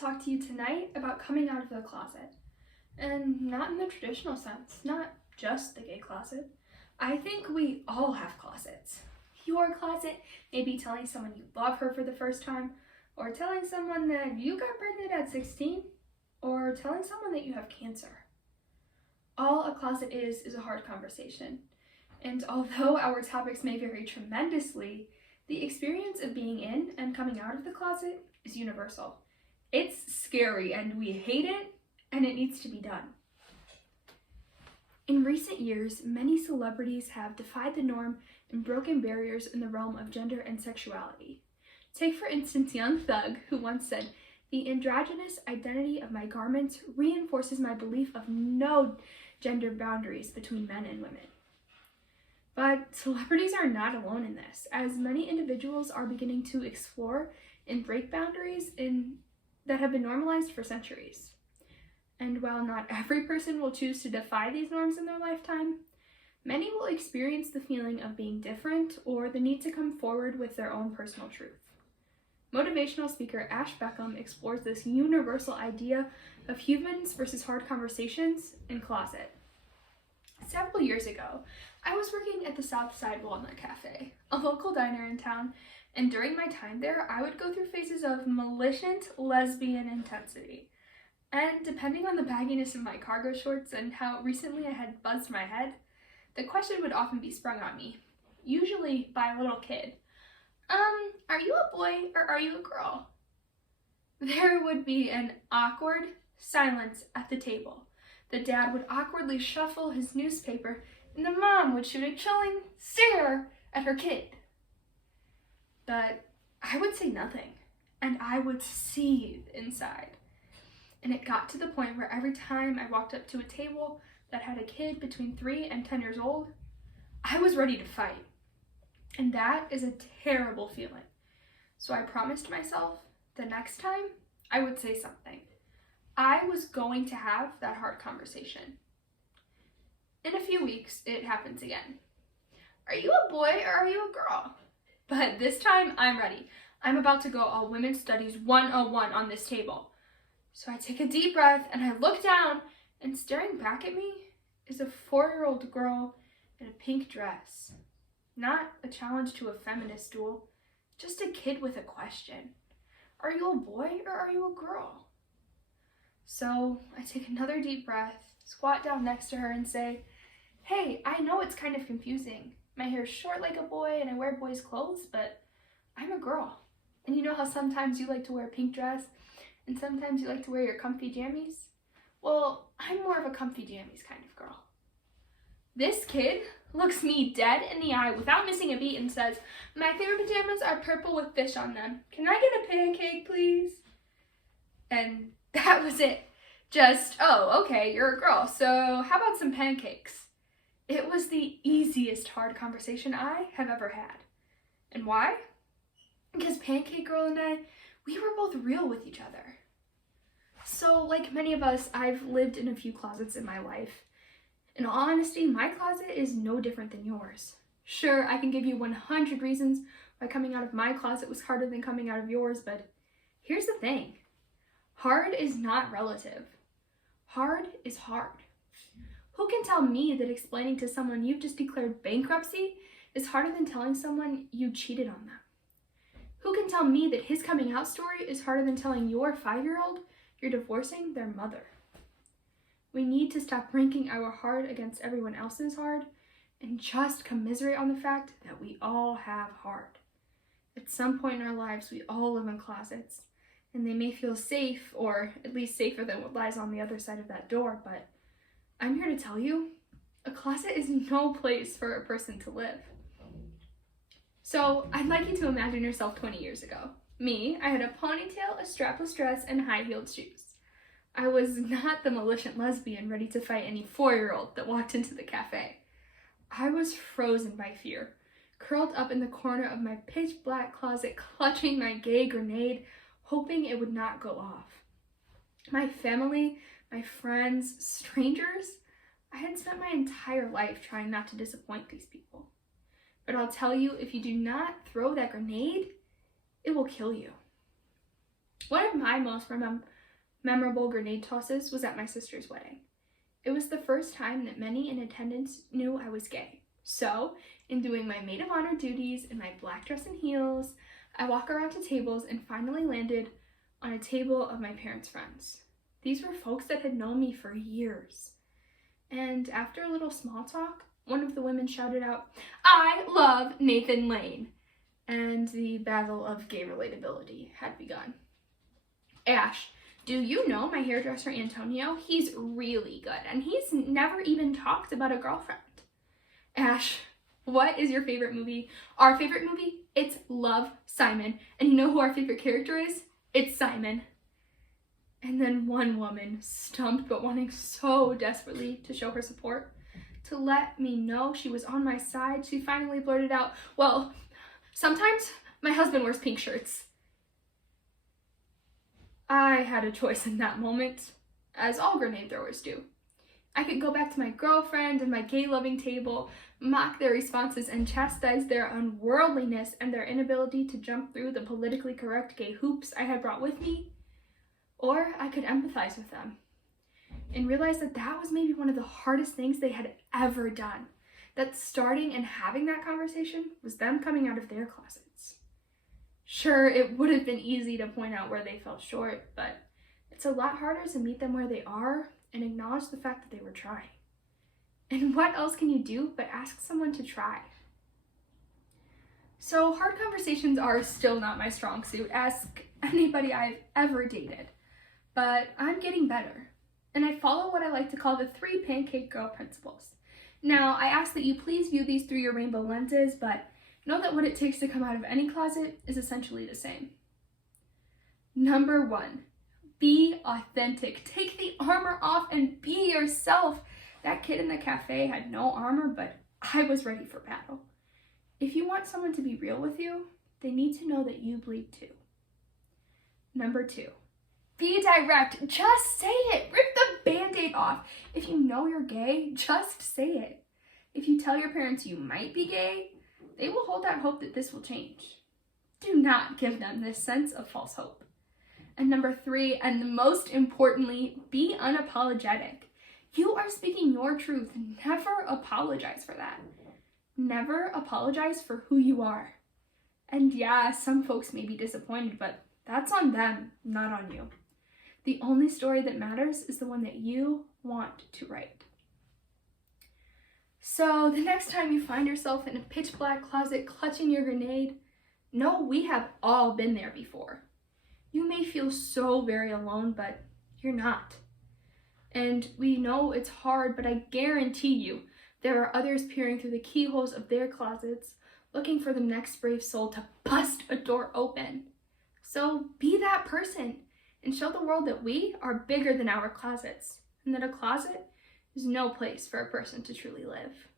talk to you tonight about coming out of the closet. And not in the traditional sense, not just the gay closet. I think we all have closets. Your closet may be telling someone you love her for the first time, or telling someone that you got pregnant at 16, or telling someone that you have cancer. All a closet is a hard conversation. And although our topics may vary tremendously, the experience of being in and coming out of the closet is universal. It's scary and we hate it, and it needs to be done. In recent years, many celebrities have defied the norm and broken barriers in the realm of gender and sexuality. Take, for instance, Young Thug, who once said, "The androgynous identity of my garments reinforces my belief of no gender boundaries between men and women." But celebrities are not alone in this, as many individuals are beginning to explore and break boundaries that have been normalized for centuries. And while not every person will choose to defy these norms in their lifetime, many will experience the feeling of being different or the need to come forward with their own personal truth. Motivational speaker Ash Beckham explores this universal idea of humans versus hard conversations in closet. Several years ago, I was working at the Southside Walnut Cafe, a local diner in town, and during my time there, I would go through phases of malicious lesbian intensity. And depending on the bagginess of my cargo shorts and how recently I had buzzed my head, the question would often be sprung on me, usually by a little kid. Are you a boy or are you a girl? There would be an awkward silence at the table. The dad would awkwardly shuffle his newspaper, and the mom would shoot a chilling stare at her kid. But I would say nothing, and I would seethe inside. And it got to the point where every time I walked up to a table that had a kid between 3 and 10 years old, I was ready to fight. And that is a terrible feeling. So I promised myself the next time I would say something. I was going to have that hard conversation. In a few weeks, it happens again. Are you a boy or are you a girl? But this time, I'm ready. I'm about to go all Women's Studies 101 on this table. So I take a deep breath and I look down, and staring back at me is a 4-year-old girl in a pink dress. Not a challenge to a feminist duel, just a kid with a question. Are you a boy or are you a girl? So I take another deep breath, squat down next to her and say, "Hey, I know it's kind of confusing. My hair's short like a boy and I wear boys' clothes, but I'm a girl. And you know how sometimes you like to wear a pink dress and sometimes you like to wear your comfy jammies? Well, I'm more of a comfy jammies kind of girl." This kid looks me dead in the eye without missing a beat and says, "My favorite pajamas are purple with fish on them. Can I get a pancake, please?" And that was it. Just, "Oh, okay, you're a girl, so how about some pancakes?" It was the easiest hard conversation I have ever had. And why? Because Pancake Girl and I, we were both real with each other. So, like many of us, I've lived in a few closets in my life. In all honesty, my closet is no different than yours. Sure, I can give you 100 reasons why coming out of my closet was harder than coming out of yours, but here's the thing. Hard is not relative. Hard is hard. Who can tell me that explaining to someone you've just declared bankruptcy is harder than telling someone you cheated on them? Who can tell me that his coming out story is harder than telling your 5-year-old you're divorcing their mother? We need to stop ranking our hard against everyone else's hard and just commiserate on the fact that we all have hard. At some point in our lives, we all live in closets, and they may feel safe, or at least safer than what lies on the other side of that door, but I'm here to tell you, a closet is no place for a person to live. So I'd like you to imagine yourself 20 years ago. Me, I had a ponytail, a strapless dress, and high-heeled shoes. I was not the malicious lesbian ready to fight any 4-year-old that walked into the cafe. I was frozen by fear, curled up in the corner of my pitch-black closet, clutching my gay grenade, hoping it would not go off. My family, my friends, strangers, I had spent my entire life trying not to disappoint these people. But I'll tell you, if you do not throw that grenade, it will kill you. One of my most memorable grenade tosses was at my sister's wedding. It was the first time that many in attendance knew I was gay. So, in doing my maid of honor duties in my black dress and heels, I walk around to tables and finally landed on a table of my parents' friends. These were folks that had known me for years. And after a little small talk, one of the women shouted out, "I love Nathan Lane." And the battle of gay relatability had begun. "Ash, do you know my hairdresser Antonio? He's really good, and he's never even talked about a girlfriend." "Ash, what is your favorite movie?" "Our favorite movie? It's Love, Simon. And you know who our favorite character is? It's Simon." And then one woman, stumped but wanting so desperately to show her support, to let me know she was on my side, she finally blurted out, "Well, sometimes my husband wears pink shirts." I had a choice in that moment, as all grenade throwers do. I could go back to my girlfriend and my gay-loving table, mock their responses, and chastise their unworldliness and their inability to jump through the politically correct gay hoops I had brought with me. Or I could empathize with them and realize that that was maybe one of the hardest things they had ever done. That starting and having that conversation was them coming out of their closets. Sure, it would have been easy to point out where they fell short, but it's a lot harder to meet them where they are and acknowledge the fact that they were trying. And what else can you do but ask someone to try? So hard conversations are still not my strong suit. Ask anybody I've ever dated. But I'm getting better, and I follow what I like to call the 3 pancake girl principles. Now, I ask that you please view these through your rainbow lenses, but know that what it takes to come out of any closet is essentially the same. Number 1, be authentic. Take the armor off and be yourself. That kid in the cafe had no armor, but I was ready for battle. If you want someone to be real with you, they need to know that you bleed too. Number 2, be direct. Just say it. Rip the Band-Aid off. If you know you're gay, just say it. If you tell your parents you might be gay, they will hold out hope that this will change. Do not give them this sense of false hope. And number 3, and most importantly, be unapologetic. You are speaking your truth. Never apologize for that. Never apologize for who you are. And yeah, some folks may be disappointed, but that's on them, not on you. The only story that matters is the one that you want to write. So the next time you find yourself in a pitch black closet clutching your grenade, know we have all been there before. You may feel so very alone, but you're not. And we know it's hard, but I guarantee you there are others peering through the keyholes of their closets, looking for the next brave soul to bust a door open. So be that person and show the world that we are bigger than our closets, and that a closet is no place for a person to truly live.